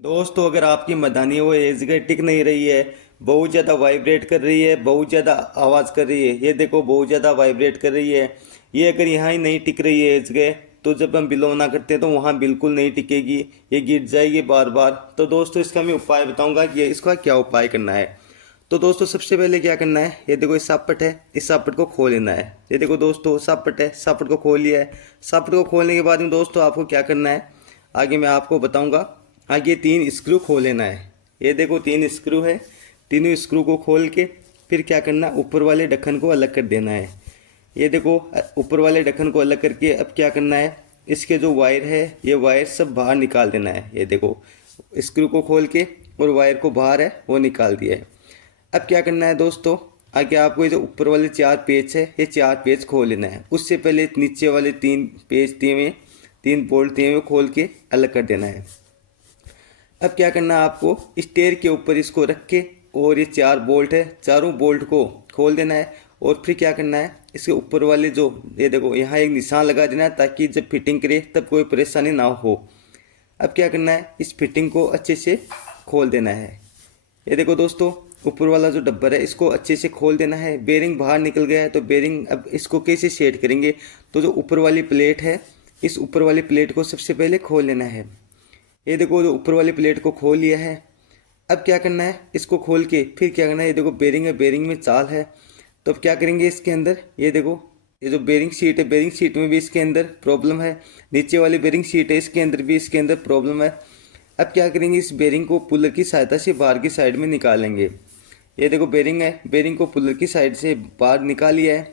दोस्तों, अगर आपकी मदानी वो एक जगह टिक नहीं रही है, बहुत ज़्यादा वाइब्रेट कर रही है, बहुत ज़्यादा आवाज़ कर रही है, ये देखो बहुत ज़्यादा वाइब्रेट कर रही है। ये अगर यहाँ ही नहीं टिक रही है एक जगह, तो जब हम बिलोना करते हैं तो वहाँ बिल्कुल नहीं टिकेगी, ये गिर जाएगी बार बार। तो दोस्तों, इसका मैं उपाय बताऊंगा कि इसका क्या उपाय करना है। तो दोस्तों, सबसे पहले क्या करना है, ये देखो इस सापट है, इस सापट को खोल लेना है। ये देखो दोस्तों, सापट है, सापट को खोल लिया है। सापट को खोलने के बाद में दोस्तों आपको क्या करना है, आगे मैं आपको बताऊंगा। आगे 3 स्क्रू खोल लेना है। ये देखो 3 स्क्रू है, तीनों स्क्रू को खोल के फिर क्या करना, ऊपर वाले ढक्कन को अलग कर देना है। ये देखो ऊपर वाले ढक्कन को अलग करके अब क्या करना है, इसके जो वायर है ये वायर सब बाहर निकाल देना है। ये देखो स्क्रू को खोल के और वायर को बाहर है वो निकाल दिया है। अब क्या करना है दोस्तों, आगे आपको ये जो ऊपर वाले 4 पेच है, ये 4 पेच खोल लेना है। उससे पहले नीचे वाले 3 पेच दिए हुए, 3 बोल्ट दिए हुए खोल के अलग कर देना है। अब क्या करना है आपको, स्टेयर के ऊपर इसको रख के और ये 4 बोल्ट है, चारों बोल्ट को खोल देना है। और फिर क्या करना है, इसके ऊपर वाले जो ये देखो यहाँ एक निशान लगा देना है, ताकि जब फिटिंग करे तब कोई परेशानी ना हो। अब क्या करना है, इस फिटिंग को अच्छे से खोल देना है। ये देखो दोस्तों, ऊपर वाला जो डब्बर है इसको अच्छे से खोल देना है। बेरिंग बाहर निकल गया है, तो बेरिंग अब इसको कैसे सेट करेंगे, तो जो ऊपर वाली प्लेट है, इस ऊपर वाली प्लेट को सबसे पहले खोल लेना है। ये देखो जो ऊपर वाली प्लेट को खोल लिया है। अब क्या करना है, इसको खोल के फिर क्या करना है, ये देखो बेरिंग है, बेरिंग में चाल है। तो अब क्या करेंगे, इसके अंदर ये देखो, ये जो बेरिंग शीट है, बेरिंग शीट में भी इसके अंदर प्रॉब्लम है। नीचे वाली बेरिंग शीट है, इसके अंदर भी इसके अंदर प्रॉब्लम है। अब क्या करेंगे, इस बेरिंग को पुलर की सहायता से बाहर की साइड में निकालेंगे। ये देखो बेरिंग है, बेरिंग को पुलर की साइड से बाहर निकाल लिया है।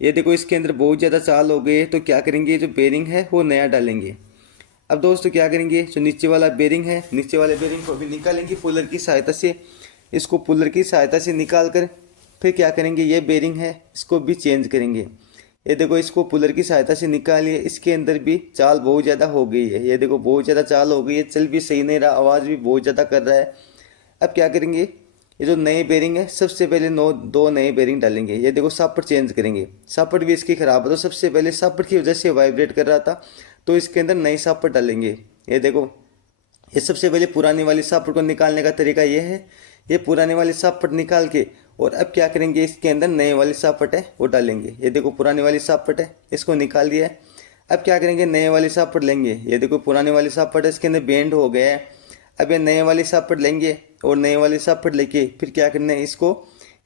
ये देखो इसके अंदर बहुत ज़्यादा चाल हो गई है, तो क्या करेंगे, जो बेरिंग है वो नया डालेंगे। अब दोस्तों क्या करेंगे, जो नीचे वाला बेरिंग है, नीचे वाले बेरिंग को भी निकालेंगे पुलर की सहायता से। इसको पुलर की सहायता से निकाल कर फिर क्या करेंगे, ये बेरिंग है इसको भी चेंज करेंगे। ये देखो इसको पुलर की सहायता से निकालिए, इसके अंदर भी चाल बहुत ज़्यादा हो गई है। ये देखो बहुत ज़्यादा चाल हो गई है, चल भी सही नहीं रहा, आवाज़ भी बहुत ज़्यादा कर रहा है। अब क्या करेंगे, ये जो नए बेरिंग है, सबसे पहले दो नए बेरिंग डालेंगे। ये देखो सापट चेंज करेंगे, सापट भी इसकी ख़राब है, तो सबसे पहले सापट की वजह से वाइब्रेट कर रहा था, तो इसके अंदर नई सापट डालेंगे। ये देखो, ये सबसे पहले पुरानी वाली सापट को निकालने का तरीका ये है, ये पुरानी वाली सापट निकाल के और अब क्या करेंगे, इसके अंदर नए वाली सापट है वो डालेंगे। ये देखो पुरानी वाली सापट है, इसको निकाल दिया है। अब क्या करेंगे, नए वाली सापट लेंगे। ये देखो पुरानी वाली सापट है, इसके अंदर बेंड हो गया है। अब ये नए वाली सापट लेंगे और नए वाली सापट लेके फिर क्या करना है, इसको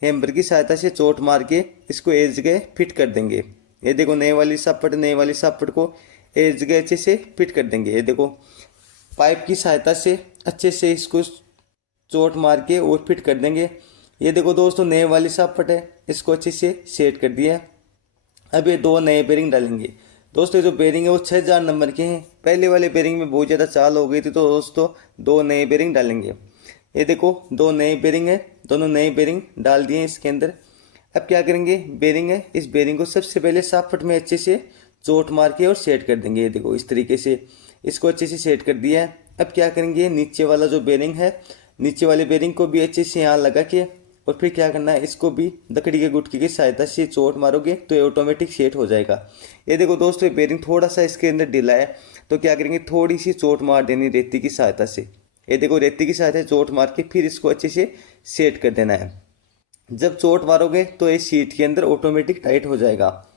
हैमर की सहायता से चोट मार के इसको एक जगह फिट कर देंगे। ये देखो नए वाली सापट, नए वाली सापट को एक जगह अच्छे से फिट कर देंगे। ये देखो पाइप की सहायता से अच्छे से इसको चोट मार के और फिट कर देंगे। ये देखो दोस्तों, नए वाली सापट है, इसको अच्छे से सेट कर दिया। अब ये 2 नए बेरिंग डालेंगे। दोस्तों ये जो बेरिंग है वो 6000 नंबर के हैं, पहले वाले बेरिंग में बहुत ज़्यादा चाल हो गई थी, तो दोस्तों 2 नए बेरिंग डालेंगे। ये देखो 2 नए बेरिंग है, दोनों नए बेरिंग डाल दिए इसके अंदर। अब क्या करेंगे, बेरिंग है, इस बेरिंग को सबसे पहले सापट में अच्छे से चोट मार के और सेट कर देंगे। ये देखो इस तरीके से इसको अच्छे से सेट कर दिया है। अब क्या करेंगे, नीचे वाला जो बेरिंग है, नीचे वाले बेरिंग को भी अच्छे से यहाँ लगा के और फिर क्या करना है, इसको भी लकड़ी के गुटके की सहायता से चोट मारोगे तो ये ऑटोमेटिक सेट हो जाएगा। ये देखो दोस्तों, ये बेरिंग थोड़ा सा इसके अंदर ढीला है, तो क्या करेंगे, थोड़ी सी चोट मार देनी रेती की सहायता से। ये देखो रेती की सहायता से चोट मार के फिर इसको अच्छे से सेट कर देना है। जब चोट मारोगे तो ये सीट के अंदर ऑटोमेटिक टाइट हो जाएगा।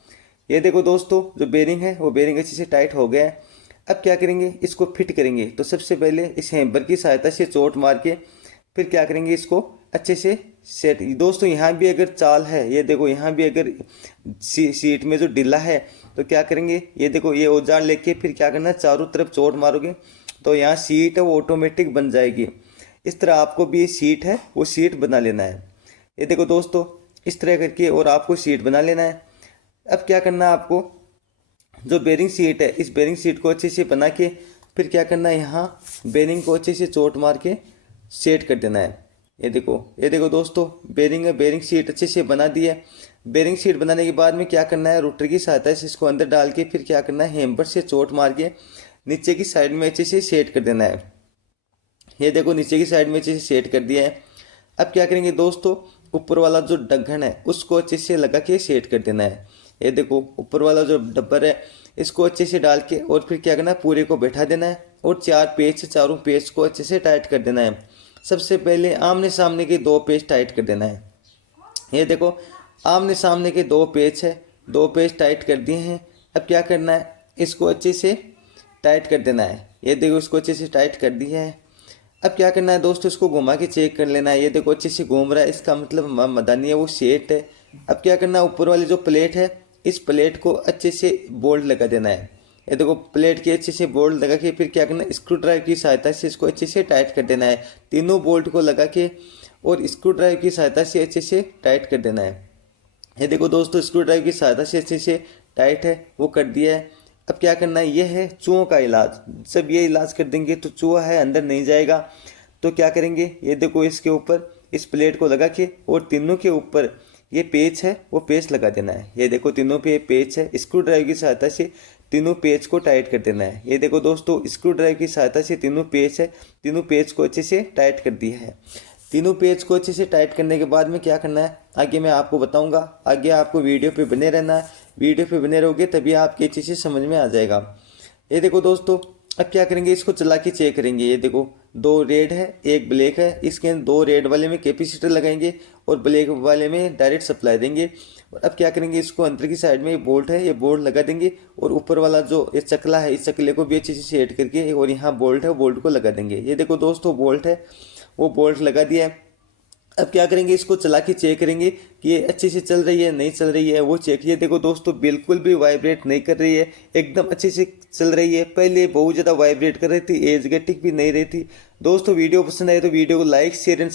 ये देखो दोस्तों, जो बेरिंग है वो बेरिंग अच्छे से टाइट हो गया है। अब क्या करेंगे, इसको फिट करेंगे। तो सबसे पहले इस हैमर की सहायता से चोट मार के फिर क्या करेंगे, इसको अच्छे से सेट। दोस्तों यहाँ भी अगर चाल है, ये देखो यहाँ भी अगर सीट में जो ढीला है, तो क्या करेंगे, ये देखो ये औजार लेके फिर क्या करना है, चारों तरफ चोट मारोगे तो यहाँ सीट है वो ऑटोमेटिक बन जाएगी। इस तरह आपको भी ये सीट है वो सीट बना लेना है। ये देखो दोस्तों, इस तरह करके और आपको सीट बना लेना है। अब क्या करना है आपको, जो बेरिंग सीट है, इस बेरिंग सीट को अच्छे से बना के फिर क्या करना है, यहाँ बेरिंग को अच्छे से चोट मार के सेट कर देना है। ये देखो दोस्तों, बेरिंग है, बेरिंग सीट अच्छे से बना दी है। बेरिंग सीट बनाने के बाद में क्या करना है, रोटर की सहायता से इसको अंदर डाल के फिर क्या करना है, हैमर से चोट मार के नीचे की साइड में अच्छे से सेट कर देना है। ये देखो नीचे की साइड में अच्छे से सेट कर दिया है। अब क्या करेंगे दोस्तों, ऊपर वाला जो ढक्कन है उसको अच्छे से लगा के सेट कर देना है। ये देखो ऊपर वाला जो डब्बर है इसको अच्छे से डाल के और फिर क्या करना है, पूरे को बैठा देना है और चारों पेच को अच्छे से टाइट कर देना है। सबसे पहले आमने सामने के 2 पेच टाइट कर देना है। ये देखो आमने सामने के 2 पेच है, 2 पेच टाइट कर दिए हैं। अब क्या करना है, इसको अच्छे से टाइट कर देना है। ये देखो इसको अच्छे से टाइट कर दिया है। अब क्या करना है दोस्तों, इसको घुमा के चेक कर लेना है। ये देखो अच्छे से घूम रहा है, इसका मतलब मदानी है वो सेट है। अब क्या करना है, ऊपर वाली जो प्लेट है इस प्लेट को अच्छे से बोल्ट लगा देना है। ये देखो प्लेट के अच्छे से बोल्ट लगा के फिर क्या करना है, स्क्रू ड्राइवर की सहायता से इसको अच्छे से टाइट कर देना है। तीनों बोल्ट को लगा के और स्क्रू ड्राइवर की सहायता से अच्छे से टाइट कर देना है। ये देखो दोस्तों स्क्रू ड्राइवर की सहायता से अच्छे से टाइट है वो कर दिया है। अब क्या करना है, ये है चूहों का इलाज। जब ये इलाज कर देंगे तो चूहा है अंदर नहीं जाएगा। तो क्या करेंगे, ये देखो इसके ऊपर इस प्लेट को लगा के और तीनों के ऊपर ये पेच है वो पेच लगा देना है। ये देखो तीनों पे पेच है, स्क्रू ड्राइवर की सहायता से तीनों पेच को टाइट कर देना है। ये देखो दोस्तों स्क्रू ड्राइवर की सहायता से तीनों पेच है, तीनों पेच को अच्छे से टाइट कर दिया है। तीनों पेज को अच्छे से टाइट करने के बाद में क्या करना है आगे मैं आपको बताऊंगा। आगे आपको वीडियो पे बने रहना है, वीडियो पे बने रहोगे तभी आपकी अच्छी से समझ में आ जाएगा। ये देखो दोस्तों अब क्या करेंगे, इसको चला के चेक करेंगे। ये देखो 2 रेड है 1 ब्लैक है, इसके 2 रेड वाले में कैपेसिटर लगाएंगे और ब्लैक वाले में डायरेक्ट सप्लाई देंगे। और अब क्या करेंगे, इसको अंदर की साइड में ये बोल्ट है, ये बोल्ट लगा देंगे और ऊपर वाला जो ये चकला है इस चकले को भी अच्छे से सेट करके और यहाँ बोल्ट है वो बोल्ट को लगा देंगे। ये देखो दोस्तों बोल्ट है वो बोल्ट लगा दिया है। अब क्या करेंगे, इसको चला के चेक करेंगे कि ये अच्छे से चल रही है नहीं चल रही है वो चेक। ये देखो दोस्तों बिल्कुल भी वाइब्रेट नहीं कर रही है, एकदम अच्छे से चल रही है। पहले बहुत ज़्यादा वाइब्रेट कर रही थी, एज गेटिक भी नहीं रही थी। दोस्तों वीडियो पसंद आए तो वीडियो को लाइक शेयर एंड